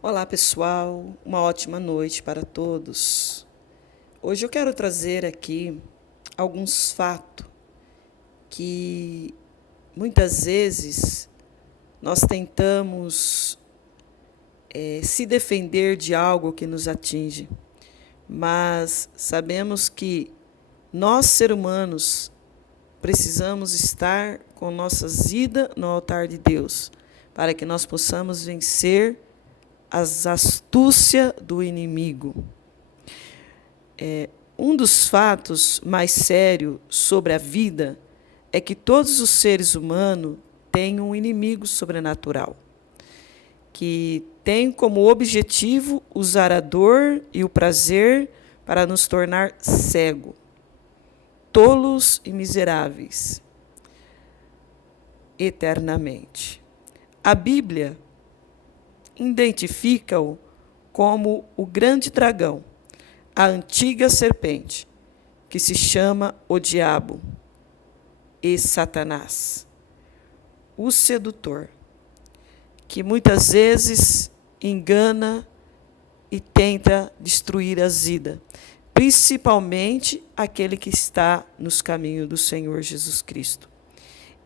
Olá, pessoal. Uma ótima noite para todos. Hoje eu quero trazer aqui alguns fatos que muitas vezes nós tentamos se defender de algo que nos atinge, mas sabemos que nós, seres humanos, precisamos estar com nossas vidas no altar de Deus, para que nós possamos vencer as astúcias do inimigo. Um dos fatos mais sérios sobre a vida é que todos os seres humanos têm um inimigo sobrenatural, que tem como objetivo usar a dor e o prazer para nos tornar cegos, tolos e miseráveis, eternamente. A Bíblia identifica-o como o grande dragão, a antiga serpente, que se chama o diabo e Satanás, o sedutor, que muitas vezes engana e tenta destruir as vidas, principalmente aquele que está nos caminhos do Senhor Jesus Cristo.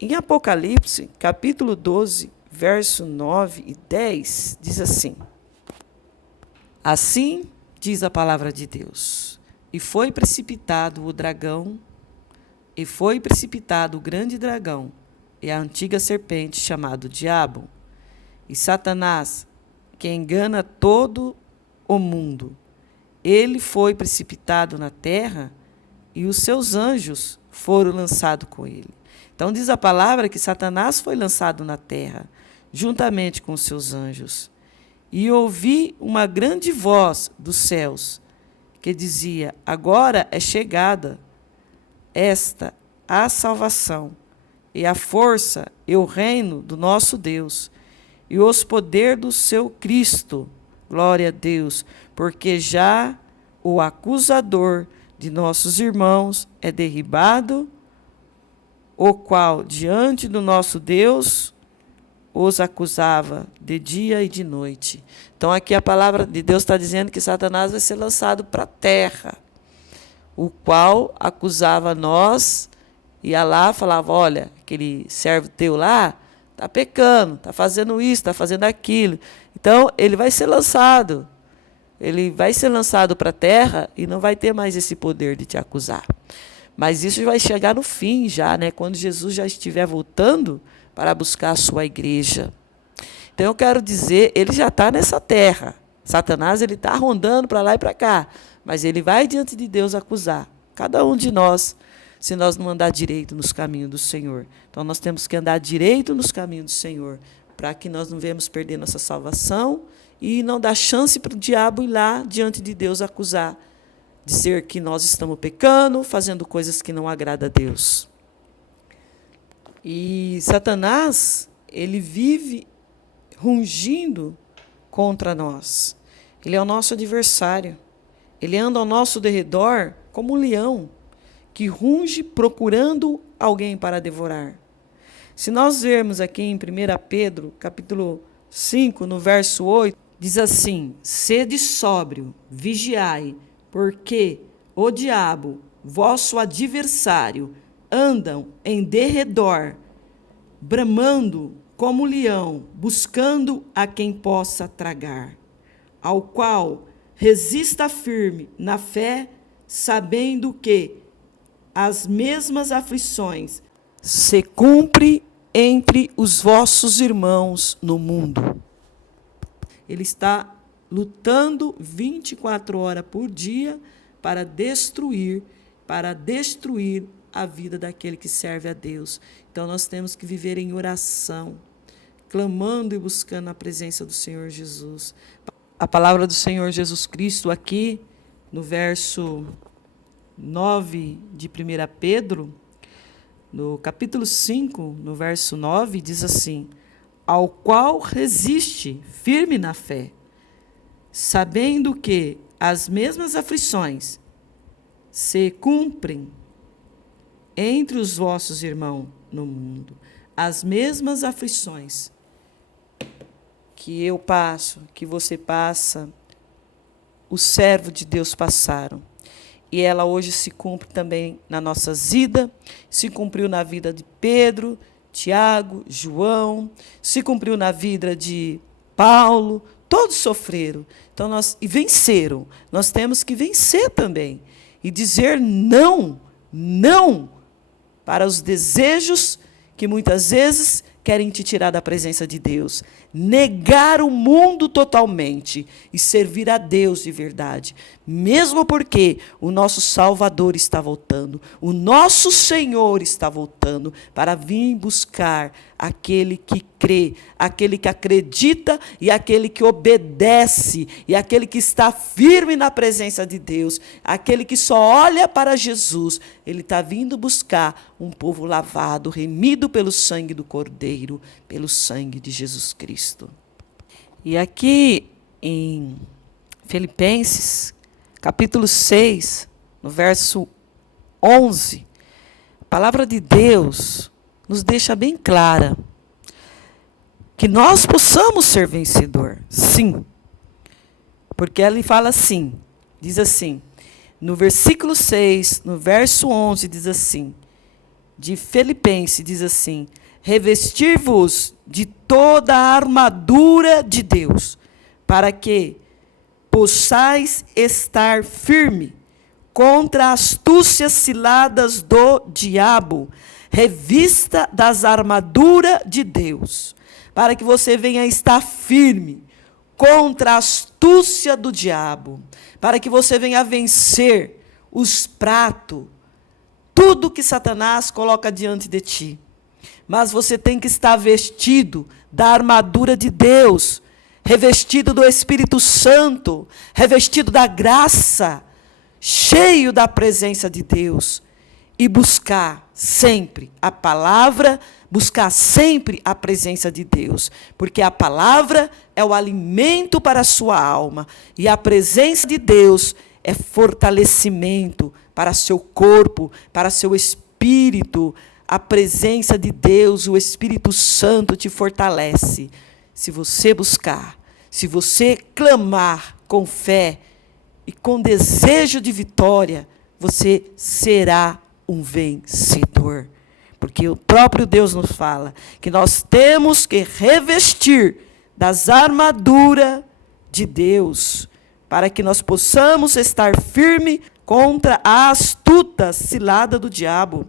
Em Apocalipse, capítulo 12, verso 9 e 10, diz assim: Assim diz a palavra de Deus, e foi precipitado o dragão, e foi precipitado o grande dragão, e a antiga serpente, chamado Diabo, e Satanás, que engana todo o mundo. Ele foi precipitado na terra, e os seus anjos foram lançados com ele. Então diz a palavra que Satanás foi lançado na terra, juntamente com os seus anjos. E ouvi uma grande voz dos céus, que dizia: agora é chegada esta a salvação, e a força e o reino do nosso Deus, e os poder do seu Cristo. Glória a Deus, porque já o acusador de nossos irmãos é derribado, o qual diante do nosso Deus os acusava de dia e de noite. Então aqui a palavra de Deus está dizendo que Satanás vai ser lançado para a terra, o qual acusava nós, ia lá, falava: olha, aquele servo teu lá está pecando, está fazendo isso, está fazendo aquilo. Então ele vai ser lançado. Ele vai ser lançado para a terra e não vai ter mais esse poder de te acusar. Mas isso vai chegar no fim já, né? Quando Jesus já estiver voltando para buscar a sua igreja. Então eu quero dizer, ele já está nessa terra. Satanás, ele está rondando para lá e para cá. Mas ele vai diante de Deus acusar cada um de nós, se nós não andar direito nos caminhos do Senhor. Então nós temos que andar direito nos caminhos do Senhor, para que nós não venhamos perder nossa salvação e não dar chance para o diabo ir lá diante de Deus acusar, dizer que nós estamos pecando, fazendo coisas que não agradam a Deus. E Satanás, ele vive rungindo contra nós. Ele é o nosso adversário. Ele anda ao nosso derredor como um leão, que runge procurando alguém para devorar. Se nós vermos aqui em 1 Pedro, capítulo 5, no verso 8, diz assim: sede sóbrio, vigiai, porque o diabo, vosso adversário, andam em derredor, bramando como leão, buscando a quem possa tragar, ao qual resista firme na fé, sabendo que as mesmas aflições se cumpre entre os vossos irmãos no mundo. Ele está lutando 24 horas por dia para destruir a vida daquele que serve a Deus. Então nós temos que viver em oração, clamando e buscando a presença do Senhor Jesus. A palavra do Senhor Jesus Cristo aqui, no verso 9 de 1 Pedro, no capítulo 5, no verso 9, diz assim: ao qual resiste firme na fé, sabendo que as mesmas aflições se cumprem entre os vossos irmãos no mundo. As mesmas aflições que eu passo, que você passa, o servo de Deus passaram. E ela hoje se cumpre também na nossa vida, se cumpriu na vida de Pedro, Tiago, João, se cumpriu na vida de Paulo, todos sofreram. Então e venceram. Nós temos que vencer também e dizer não, não para os desejos que muitas vezes querem te tirar da presença de Deus. Negar o mundo totalmente e servir a Deus de verdade. Mesmo porque o nosso Salvador está voltando, o nosso Senhor está voltando para vir buscar aquele que crê, aquele que acredita e aquele que obedece, e aquele que está firme na presença de Deus, aquele que só olha para Jesus. Ele está vindo buscar um povo lavado, remido pelo sangue do Cordeiro, pelo sangue de Jesus Cristo. E aqui em Filipenses, capítulo 6, no verso 11, a palavra de Deus nos deixa bem clara que nós possamos ser vencedor, sim. Porque ele fala assim, diz assim, no versículo 6, no verso 11, diz assim, de Filipenses, diz assim: revestir-vos de toda a armadura de Deus, para que possais estar firme contra as astúcias ciladas do diabo. Revista das armaduras de Deus, para que você venha estar firme contra a astúcia do diabo, para que você venha vencer os pratos, tudo que Satanás coloca diante de ti. Mas você tem que estar vestido da armadura de Deus, revestido do Espírito Santo, revestido da graça, cheio da presença de Deus, e buscar sempre a palavra, buscar sempre a presença de Deus, porque a palavra é o alimento para a sua alma, e a presença de Deus é fortalecimento para seu corpo, para seu espírito. A presença de Deus, o Espírito Santo te fortalece. Se você buscar, se você clamar com fé e com desejo de vitória, você será um vencedor. Porque o próprio Deus nos fala que nós temos que revestir das armaduras de Deus, para que nós possamos estar firme contra a astuta cilada do diabo.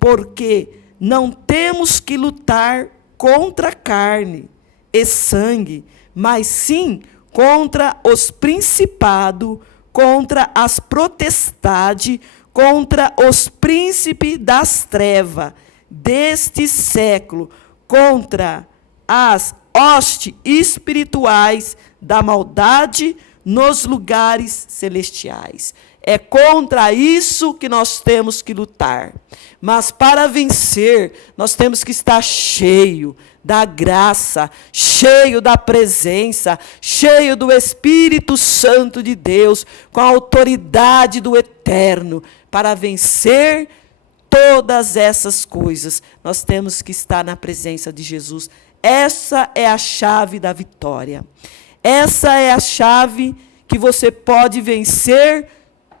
Porque não temos que lutar contra carne e sangue, mas sim contra os principados, contra as potestades, contra os príncipes das trevas deste século, contra as hostes espirituais da maldade nos lugares celestiais. É contra isso que nós temos que lutar. Mas para vencer, nós temos que estar cheio da graça, cheio da presença, cheio do Espírito Santo de Deus, com a autoridade do Eterno. Para vencer todas essas coisas, nós temos que estar na presença de Jesus. Essa é a chave da vitória. Essa é a chave que você pode vencer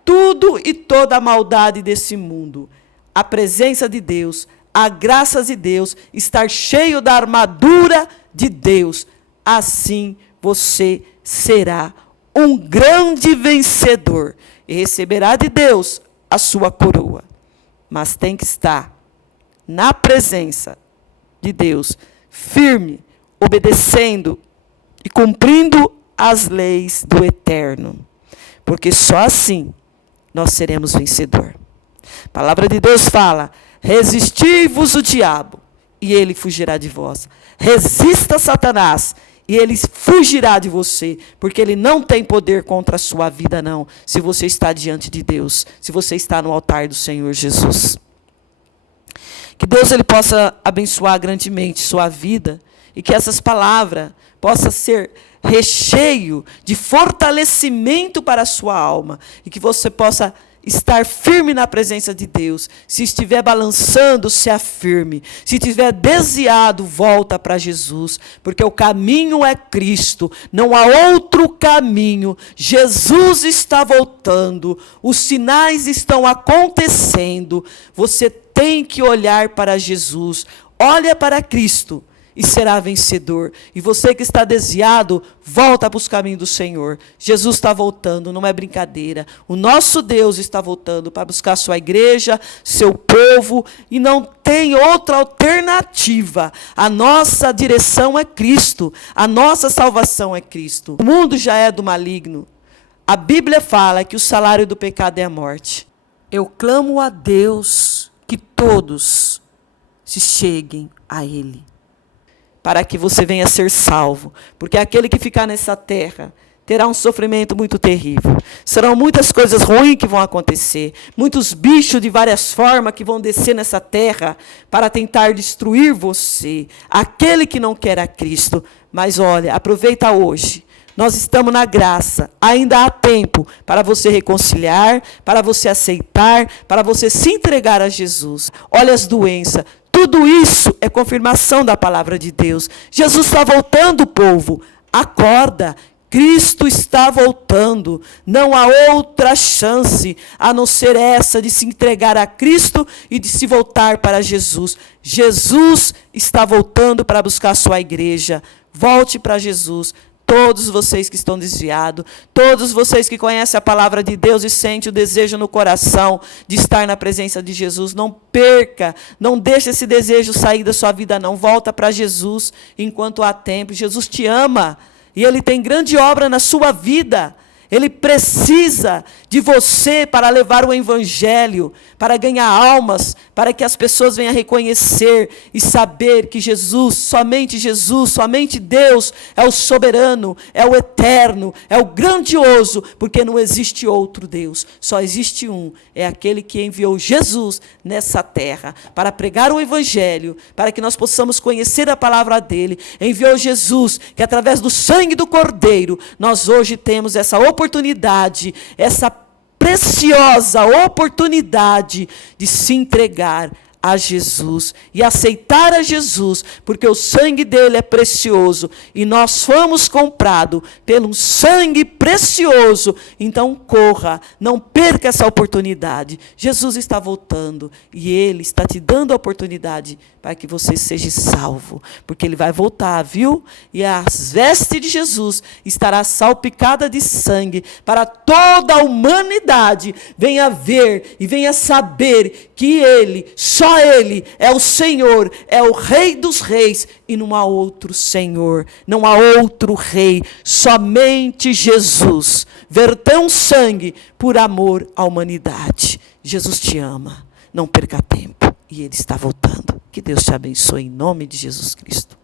tudo e toda a maldade desse mundo. A presença de Deus, a graça de Deus, estar cheio da armadura de Deus. Assim você será um grande vencedor e receberá de Deus a sua coroa. Mas tem que estar na presença de Deus, firme, obedecendo e cumprindo as leis do Eterno. Porque só assim nós seremos vencedor. A palavra de Deus fala: resistir-vos o diabo, e ele fugirá de vós. Resista Satanás, e ele fugirá de você, porque ele não tem poder contra a sua vida, não, se você está diante de Deus, se você está no altar do Senhor Jesus. Que Deus ele possa abençoar grandemente sua vida, e que essas palavras possam ser recheio de fortalecimento para a sua alma, e que você possa estar firme na presença de Deus. Se estiver balançando, se afirme. Se estiver desviado, volta para Jesus, porque o caminho é Cristo, não há outro caminho. Jesus está voltando, os sinais estão acontecendo. Você tem que olhar para Jesus. Olha para Cristo e será vencedor. E você que está desviado, volta para os caminhos do Senhor. Jesus está voltando, não é brincadeira. O nosso Deus está voltando para buscar sua igreja, seu povo, e não tem outra alternativa. A nossa direção é Cristo, a nossa salvação é Cristo. O mundo já é do maligno. A Bíblia fala que o salário do pecado é a morte. Eu clamo a Deus que todos se cheguem a Ele, para que você venha ser salvo, porque aquele que ficar nessa terra terá um sofrimento muito terrível. Serão muitas coisas ruins que vão acontecer, muitos bichos de várias formas que vão descer nessa terra para tentar destruir você, aquele que não quer a Cristo. Mas olha, aproveita hoje. Nós estamos na graça, ainda há tempo para você reconciliar, para você aceitar, para você se entregar a Jesus. Olha as doenças. Tudo isso é confirmação da palavra de Deus. Jesus está voltando, povo. Acorda. Cristo está voltando. Não há outra chance a não ser essa de se entregar a Cristo e de se voltar para Jesus. Jesus está voltando para buscar a sua igreja. Volte para Jesus. Todos vocês que estão desviados, todos vocês que conhecem a palavra de Deus e sentem o desejo no coração de estar na presença de Jesus, não perca, não deixe esse desejo sair da sua vida não. Volta para Jesus enquanto há tempo. Jesus te ama e Ele tem grande obra na sua vida. Ele precisa de você para levar o evangelho, para ganhar almas, para que as pessoas venham a reconhecer e saber que Jesus, somente Deus é o soberano, é o eterno, é o grandioso, porque não existe outro Deus, só existe um, é aquele que enviou Jesus nessa terra para pregar o evangelho, para que nós possamos conhecer a palavra dele. Enviou Jesus, que através do sangue do Cordeiro, nós hoje temos essa oportunidade, essa preciosa oportunidade de se entregar a Jesus e aceitar a Jesus, porque o sangue dele é precioso e nós fomos comprados pelo sangue precioso. Então corra, não perca essa oportunidade. Jesus está voltando e ele está te dando a oportunidade para que você seja salvo, porque ele vai voltar, viu? E as vestes de Jesus estará salpicada de sangue para toda a humanidade venha ver e venha saber que ele, só ele é o Senhor, é o Rei dos reis e não há outro Senhor, não há outro Rei, somente Jesus verteu sangue por amor à humanidade. Jesus te ama, não perca tempo e ele está voltando. Que Deus te abençoe em nome de Jesus Cristo.